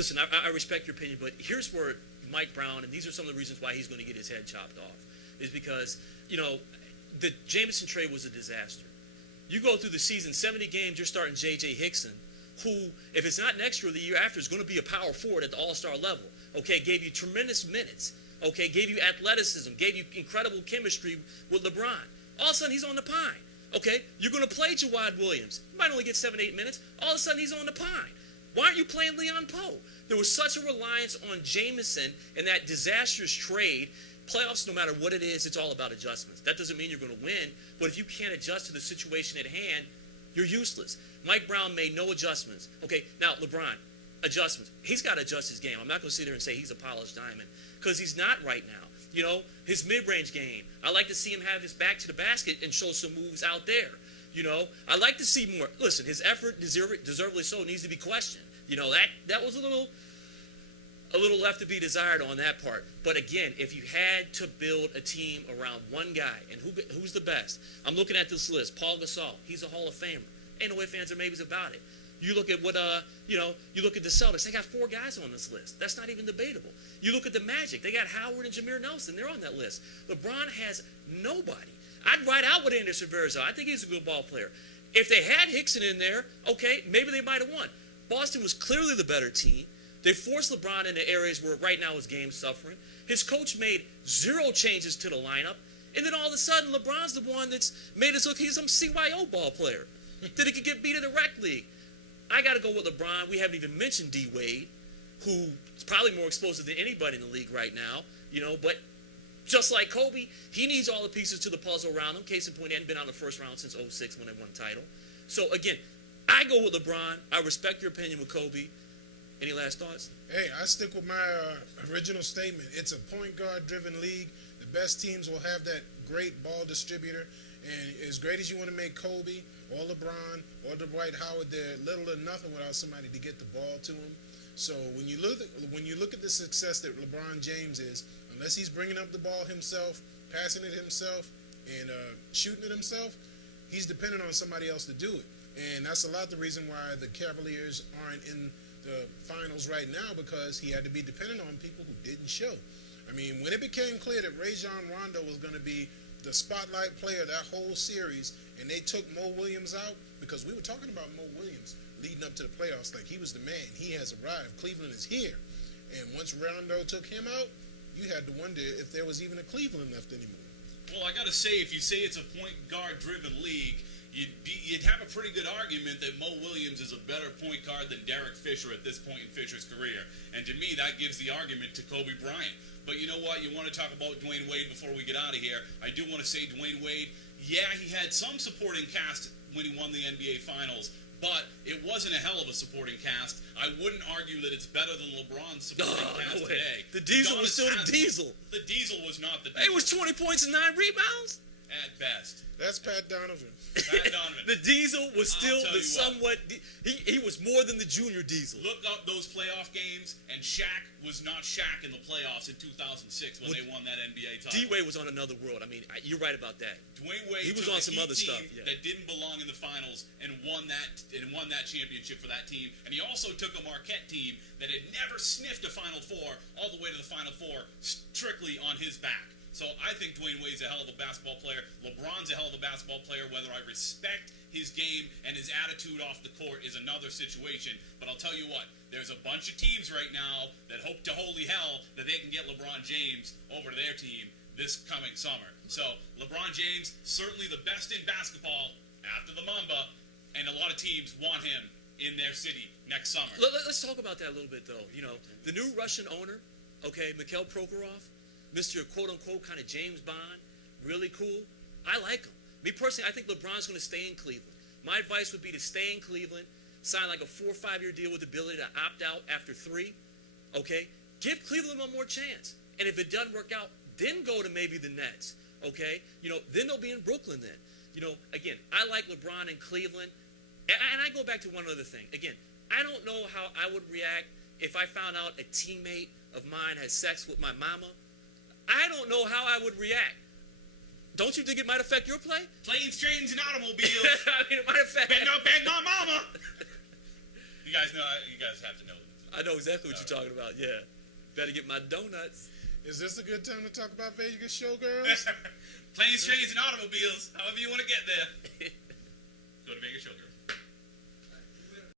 listen, I respect your opinion, but here's where Mike Brown, and these are some of the reasons why he's going to get his head chopped off, is because, the Jameson trade was a disaster. You go through the season, 70 games, you're starting J.J. Hickson, who, if it's not next year or the year after, is going to be a power forward at the all-star level, okay, gave you tremendous minutes, okay, gave you athleticism, gave you incredible chemistry with LeBron. All of a sudden, he's on the pine, okay? You're going to play Jawad Williams. He might only get 7-8 minutes. All of a sudden, he's on the pine. Why aren't you playing Leon Poe? There was such a reliance on Jameson in that disastrous trade. Playoffs, no matter what it is, it's all about adjustments. That doesn't mean you're going to win, but if you can't adjust to the situation at hand, you're useless. Mike Brown made no adjustments. Okay, now LeBron, adjustments. He's got to adjust his game. I'm not going to sit there and say he's a polished diamond because he's not right now. His mid-range game, I like to see him have his back to the basket and show some moves out there. I like to see more. Listen, his effort, deservedly so, needs to be questioned. That was a little left to be desired on that part. But again, if you had to build a team around one guy, and who's the best? I'm looking at this list. Paul Gasol, he's a Hall of Famer. Ain't no ifs, ands, or maybes about it. You look at you look at the Celtics. They got 4 guys on this list. That's not even debatable. You look at the Magic. They got Howard and Jameer Nelson. They're on that list. LeBron has nobody. I'd ride out with Anderson Varejao. I think he's a good ball player. If they had Hickson in there, okay, maybe they might have won. Boston was clearly the better team. They forced LeBron into areas where right now his game's suffering. His coach made 0 changes to the lineup. And then all of a sudden, LeBron's the one that's made us look he's some CYO ball player that he could get beat in the rec league. I got to go with LeBron. We haven't even mentioned D. Wade, who's probably more explosive than anybody in the league right now. But just like Kobe, he needs all the pieces to the puzzle around him. Case in point, he hadn't been out of the first round since 2006 when they won the title. So, again, I go with LeBron. I respect your opinion with Kobe. Any last thoughts? Hey, I stick with my original statement. It's a point guard-driven league. The best teams will have that great ball distributor. And as great as you want to make Kobe or LeBron or Dwight Howard, they're little or nothing without somebody to get the ball to them. So when you look at the success that LeBron James is, unless he's bringing up the ball himself, passing it himself, and shooting it himself, he's dependent on somebody else to do it. And that's a lot the reason why the Cavaliers aren't in the finals right now, because he had to be dependent on people who didn't show. I mean, when it became clear that Rajon Rondo was going to be the spotlight player that whole series, and they took Mo Williams out, because we were talking about Mo Williams leading up to the playoffs like he was the man. He has arrived. Cleveland is here. And once Rondo took him out, you had to wonder if there was even a Cleveland left anymore. Well, I got to say, if you say it's a point guard-driven league, you'd have a pretty good argument that Mo Williams is a better point guard than Derek Fisher at this point in Fisher's career. And to me, that gives the argument to Kobe Bryant. But you know what? You want to talk about Dwayne Wade before we get out of here. I do want to say Dwayne Wade, yeah, he had some supporting cast when he won the NBA Finals, but it wasn't a hell of a supporting cast. I wouldn't argue that it's better than LeBron's supporting cast today. The Diesel was still the Diesel. The Diesel was not the Diesel. It was 20 points and 9 rebounds? At best. That's Pat Donovan. Pat Donovan. The Diesel was still the somewhat. He was more than the junior Diesel. Look up those playoff games, and Shaq was not Shaq in the playoffs in 2006 when they won that NBA title. D-Wade was on another world. I mean, you're right about that. Dwayne Wade he was on some other stuff that didn't belong in the finals and won that championship for that team. And he also took a Marquette team that had never sniffed a Final Four all the way to the Final Four strictly on his back. So I think Dwayne Wade's a hell of a basketball player. LeBron's a hell of a basketball player. Whether I respect his game and his attitude off the court is another situation. But I'll tell you what, there's a bunch of teams right now that hope to holy hell that they can get LeBron James over to their team this coming summer. So LeBron James, certainly the best in basketball after the Mamba, and a lot of teams want him in their city next summer. Let's talk about that a little bit, though. The new Russian owner, okay, Mikhail Prokhorov, Mr. quote-unquote kind of James Bond, really cool. I like him. Me personally, I think LeBron's going to stay in Cleveland. My advice would be to stay in Cleveland, sign like a 4 or 5 year deal with the ability to opt out after 3, okay? Give Cleveland one more chance. And if it doesn't work out, then go to maybe the Nets, okay? Then they'll be in Brooklyn then. Again, I like LeBron in Cleveland. And I go back to one other thing. Again, I don't know how I would react if I found out a teammate of mine had sex with my mama. I don't know how I would react. Don't you think it might affect your play? Planes, trains, and automobiles. I mean, it might affect. Bang my mama. You guys have to know. I know exactly what you're talking about. Yeah, better get my donuts. Is this a good time to talk about Vegas showgirls? Planes, trains, and automobiles. However you want to get there. Go to Vegas Showgirls.